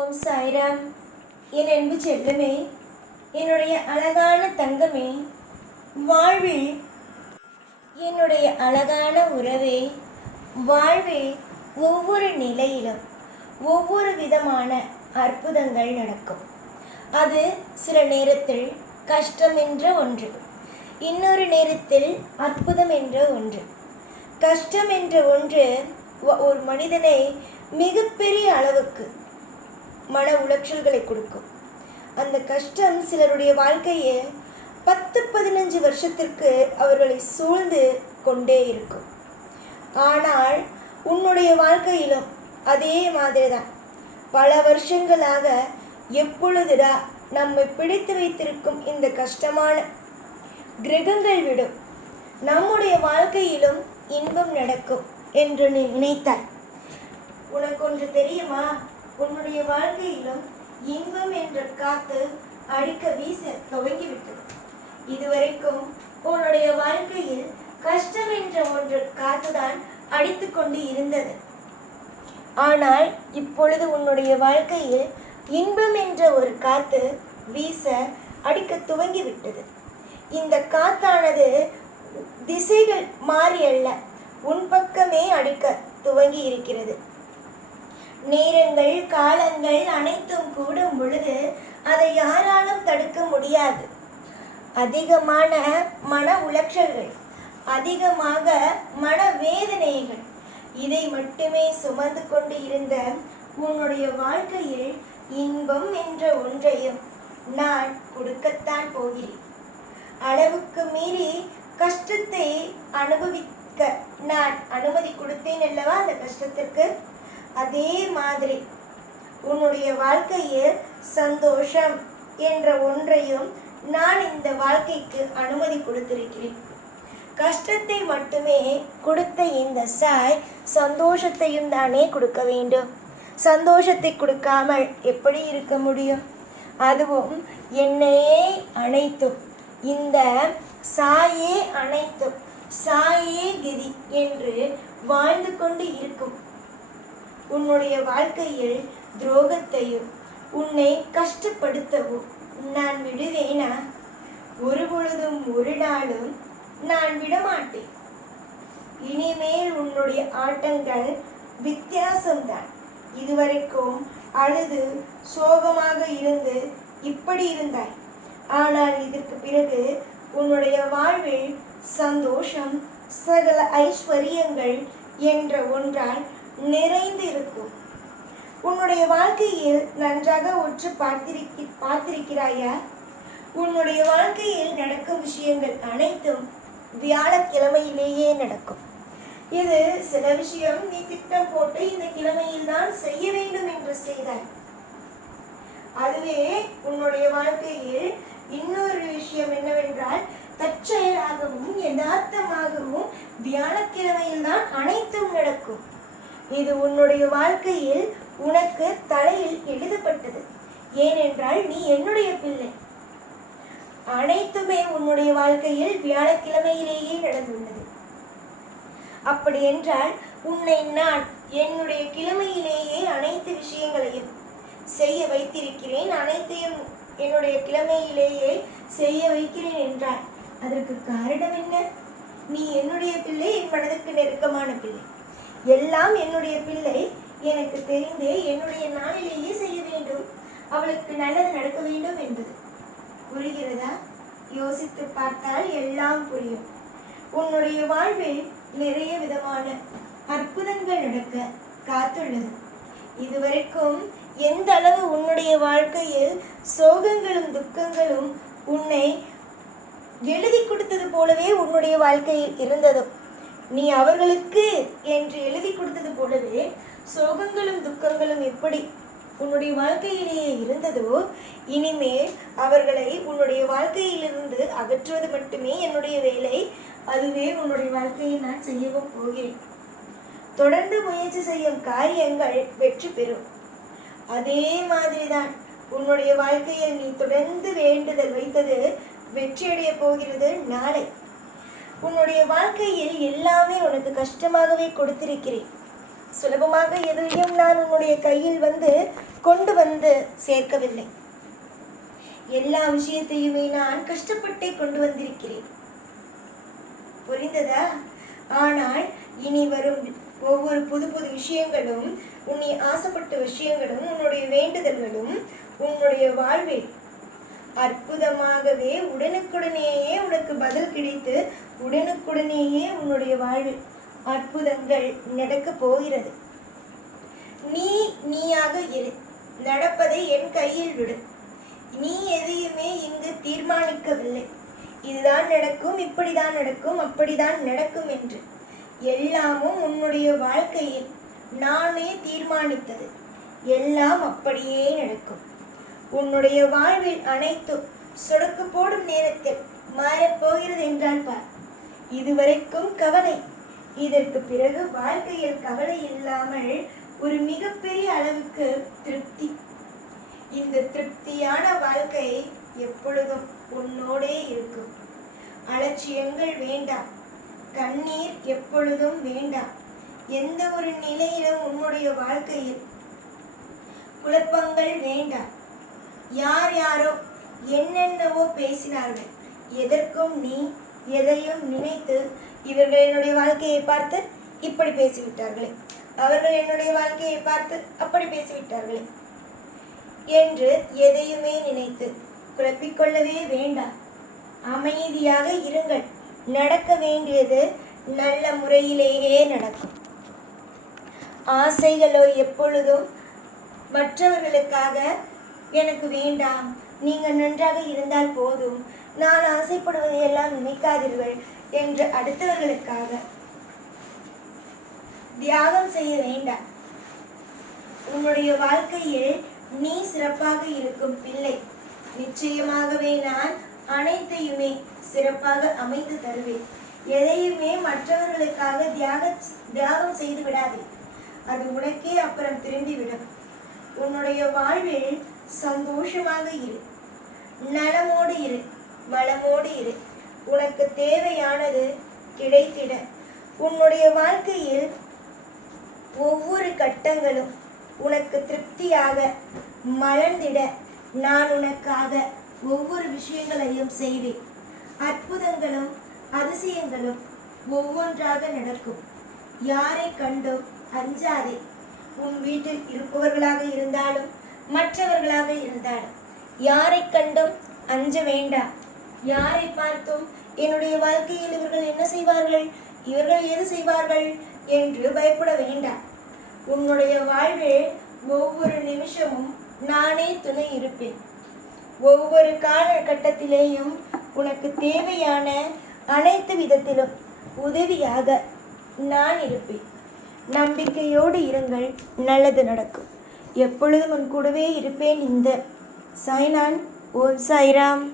ஓம் சாய்ராம். என் அன்பு செல்லமே, என்னுடைய அழகான தங்கமே, வாழ்வில் என்னுடைய அழகான உறவே, வாழ்வில் ஒவ்வொரு நிலையிலும் ஒவ்வொரு விதமான அற்புதங்கள் நடக்கும். அது சில நேரத்தில் கஷ்டம் என்ற ஒன்று, இன்னொரு நேரத்தில் அற்புதம் என்ற ஒன்று. கஷ்டம் என்ற ஒன்று ஒரு மனிதனை மிகப்பெரிய அளவுக்கு மன உளைச்சல்களை கொடுக்கும். அந்த கஷ்டம் சிலருடைய வாழ்க்கையை 10-15 வருஷத்திற்கு அவர்களை சூழ்ந்து கொண்டே இருக்கும். ஆனால் உன்னுடைய வாழ்க்கையிலும் அதே மாதிரி தான். பல வருஷங்களாக எப்பொழுதுடா நம்மை பிடித்து வைத்திருக்கும் இந்த கஷ்டமான கிரகங்கள் விடும், நம்முடைய வாழ்க்கையிலும் இன்பம் நடக்கும் என்று நீ நினைத்தாய். உனக்கு ஒன்று தெரியுமா? உன்னுடைய வாழ்க்கையிலும் இன்பம் என்ற காத்து அடிக்க வீச துவங்கிவிட்டது. இதுவரைக்கும் உன்னுடைய வாழ்க்கையில் கஷ்டம் என்ற ஒன்று காத்துதான் அடித்து கொண்டு இருந்தது. ஆனால் இப்பொழுது உன்னுடைய வாழ்க்கையில் இன்பம் என்ற ஒரு காத்து வீச அடிக்க துவங்கிவிட்டது. இந்த காத்தானது திசைகள் மாறி அல்ல, உன் பக்கமே அடிக்க துவங்கி இருக்கிறது. நேரங்கள் காலங்கள் அனைத்தும் கூடும் பொழுது அதை யாராலும் தடுக்க முடியாது. அதிகமான மன உளைச்சல்கள், அதிகமாக மன வேதனைகள், இதை மட்டுமே சுமந்து கொண்டு இருந்த உன்னுடைய வாழ்க்கையில் இன்பம் என்ற ஒன்றையும் நான் கொடுக்கத்தான் போகிறேன். அளவுக்கு மீறி கஷ்டத்தை அனுபவிக்க நான் அனுமதி கொடுத்தேன் அல்லவா அந்த கஷ்டத்திற்கு? அதே மாதிரி உன்னுடைய வாழ்க்கையில் சந்தோஷம் என்ற ஒன்றையும் நான் இந்த வாழ்க்கைக்கு அனுமதி கொடுத்திருக்கிறேன். கஷ்டத்தை மட்டுமே கொடுத்த இந்த சாய் சந்தோஷத்தையும் தானே கொடுக்க வேண்டும். சந்தோஷத்தை கொடுக்காமல் எப்படி இருக்க முடியும்? அதுவும் என்னையே அனைத்தும், இந்த சாயே அனைத்தும், சாயே கதி என்று வாழ்ந்து கொண்டு இருக்கும் உன்னுடைய வாழ்க்கையில் துரோகத்தையும் உன்னை கஷ்டப்படுத்தவும் நான் விடுவேனா? ஒரு பொழுதும் ஒரு நாளும் நான் விடமாட்டேன். இனிமேல் உன்னுடைய ஆட்டங்கள் வித்தியாசம்தான். இதுவரைக்கும் அழுது சோகமாக இருந்து இப்படி இருந்தாய். ஆனால் இதற்கு பிறகு உன்னுடைய வாழ்வில் சந்தோஷம், சகல ஐஸ்வர்யங்கள் என்ற ஒன்றால் நிறைந்து இருக்கும். உன்னுடைய வாழ்க்கையில் நன்றாக உற்று பார்த்திருக்கிறாயா? உன்னுடைய வாழ்க்கையில் நடக்கும் விஷயங்கள் அனைத்தும் வியாழக்கிழமையிலேயே நடக்கும். இது சில விஷயம் நீ திட்டம் போட்டு இந்த கிழமையில் தான் செய்ய வேண்டும் என்று செய்தாய். அதுவே உன்னுடைய வாழ்க்கையில் இன்னொரு விஷயம் என்னவென்றால், தற்செயலாகவும் யதார்த்தமாகவும் வியாழக்கிழமையில் தான் அனைத்தும் நடக்கும். இது உன்னுடைய வாழ்க்கையில் உனக்கு தலையில் எழுதப்பட்டது. ஏனென்றால் நீ என்னுடைய பிள்ளை. அனைத்துமே உன்னுடைய வாழ்க்கையில் வியாழக்கிழமையிலேயே நடந்துள்ளது. அப்படி என்றால் உன்னை நான் என்னுடைய கிழமையிலேயே அனைத்து விஷயங்களையும் செய்ய வைத்திருக்கிறேன். அனைத்தையும் என்னுடைய கிழமையிலேயே செய்ய வைக்கிறேன் என்றால் அதற்கு காரணம் என்ன? நீ என்னுடைய பிள்ளை, என் மனதுக்கு நெருக்கமான பிள்ளை. எல்லாம் என்னுடைய பிள்ளை, எனக்கு தெரிந்தே என்னுடைய நாளிலேயே செய்ய வேண்டும், அவளுக்கு நல்லது நடக்க வேண்டும் என்பது புரிகிறதா? யோசித்து பார்த்தால் எல்லாம் புரியும். உன்னுடைய வாழ்வில் நிறைய விதமான அற்புதங்கள் நடக்க காத்துள்ளது. இதுவரைக்கும் எந்த அளவு உன்னுடைய வாழ்க்கையில் சோகங்களும் துக்கங்களும் உன்னை எழுதி கொடுத்தது போலவே உன்னுடைய வாழ்க்கையில் இருந்ததோ, நீ அவர்களுக்கு என்று எழுதி கொடுத்தது போலவே சோகங்களும் துக்கங்களும் எப்படி உன்னுடைய வாழ்க்கையிலேயே இருந்ததோ, இனிமேல் அவர்களை உன்னுடைய வாழ்க்கையிலிருந்து அகற்றுவது மட்டுமே என்னுடைய வேலை. அதுவே உன்னுடைய வாழ்க்கையை நான் செய்யவும் போகிறேன். தொடர்ந்து முயற்சி செய்யும் காரியங்கள் வெற்றி பெறும். அதே மாதிரிதான் உன்னுடைய வாழ்க்கையில் நீ தொடர்ந்து வேண்டுதல் வைத்தது வெற்றியடைய போகிறது நாளை. உன்னுடைய வாழ்க்கையில் எல்லாமே உனக்கு கஷ்டமாகவே கொடுத்திருக்கிறேன். சுலபமாக எதையும் நான் உன்னுடைய கையில் வந்து கொண்டு வந்து சேர்க்கவில்லை. எல்லா விஷயத்தையுமே நான் கஷ்டப்பட்டே கொண்டு வந்திருக்கிறேன். புரிந்ததா? ஆனால் இனி வரும் ஒவ்வொரு புது புது விஷயங்களும், உன்னை ஆசைப்பட்ட விஷயங்களும், உன்னுடைய வேண்டுதல்களும் உன்னுடைய வாழ்வில் அற்புதமாகவே உடனுக்குடனேயே உனக்கு பதில் கிடைத்து உடனுக்குடனேயே உன்னுடைய வாழ்வில் அற்புதங்கள் நடக்கப் போகிறது. நீ நீயாக இரு. நடப்பதை என் கையில் விடு. நீ எதையுமே இங்கு தீர்மானிக்கவில்லை. இதுதான் நடக்கும், இப்படிதான் நடக்கும், அப்படிதான் நடக்கும் என்று. எல்லாமும் உன்னுடைய வாழ்க்கையில் நானே தீர்மானித்தது. எல்லாம் அப்படியே நடக்கும். உன்னுடைய வாழ்வில் அனைத்தும் சொடுக்கு போடும் நேரத்தில் மாறப்போகிறது என்றால் பார். இதுவரைக்கும் கவலை, இதற்கு பிறகு வாழ்க்கையில் கவலை இல்லாமல் ஒரு மிகப்பெரிய அளவுக்கு திருப்தி. இந்த திருப்தியான வாழ்க்கை எப்பொழுதும் உன்னோடே இருக்கும். அலட்சியங்கள் வேண்டாம், கண்ணீர் எப்பொழுதும் வேண்டாம். எந்த ஒரு நிலையிலும் உன்னுடைய வாழ்க்கையில் குழப்பங்கள் வேண்டாம். யார் யாரோ என்னென்னவோ பேசினார்கள், எதற்கும் நீ எதையும் நினைத்து இவர்கள் என்னுடைய வாழ்க்கையை பார்த்து இப்படி பேசிவிட்டார்களே, அவர்கள் என்னுடைய வாழ்க்கையை பார்த்து அப்படி பேசிவிட்டார்களே என்று எதையுமே நினைத்து குழப்பிக்கொள்ளவே வேண்டாம். அமைதியாக இருங்கள். நடக்க வேண்டியது நல்ல முறையிலேயே நடக்கும். ஆசைகளோ எப்பொழுதும் மற்றவர்களுக்காக எனக்கு வேண்டாம், நீங்கள் நன்றாக இருந்தால் போதும், நான் ஆசைப்படுவதையெல்லாம் நினைக்காதீர்கள் என்று அடுத்தவர்களுக்காக தியாகம் செய்ய வேண்டாம். உன்னுடைய வாழ்க்கையில் நீ சிறப்பாக இருக்கும் பிள்ளை. நிச்சயமாகவே நான் அனைத்தையுமே சிறப்பாக அமைத்து தருவேன். எதையுமே மற்றவர்களுக்காக தியாகம் செய்து விடாதே. அது உனக்கே அப்புறம் திரும்பிவிடும். உன்னுடைய வாழ்வில் சந்தோஷமாக இரு, நலமோடு இரு, வளமோடு இரு. உனக்கு தேவையானது கிடைத்திட, உன்னுடைய வாழ்க்கையில் ஒவ்வொரு கட்டங்களும் உனக்கு திருப்தியாக மலர்ந்திட நான் உனக்காக ஒவ்வொரு விஷயங்களையும் செய்வேன். அற்புதங்களும் அதிசயங்களும் ஒவ்வொன்றாக நடக்கும். யாரை கண்டும் அஞ்சாதே. உன் வீட்டில் இருப்பவர்களாக இருந்தாலும் மற்றவர்களாக இருந்தாலும் யாரை கண்டும் அஞ்ச வேண்டாம். யாரை பார்த்தும் என்னுடைய வாழ்க்கையில் இவர்கள் என்ன செய்வார்கள், இவர்கள் எது செய்வார்கள் என்று பயப்பட வேண்டாம். உன்னுடைய வாழ்வில் ஒவ்வொரு நிமிஷமும் நானே துணை இருப்பேன். ஒவ்வொரு காலகட்டத்திலேயும் உனக்கு தேவையான அனைத்து விதத்திலும் உதவியாக நான் இருப்பேன். நம்பிக்கையோடு இருங்கள், நல்லது நடக்கும். எப்பொழுதும் உன் கூடவே இருப்பேன். இந்த சாய்நான். ஓம் சாய்ராம்.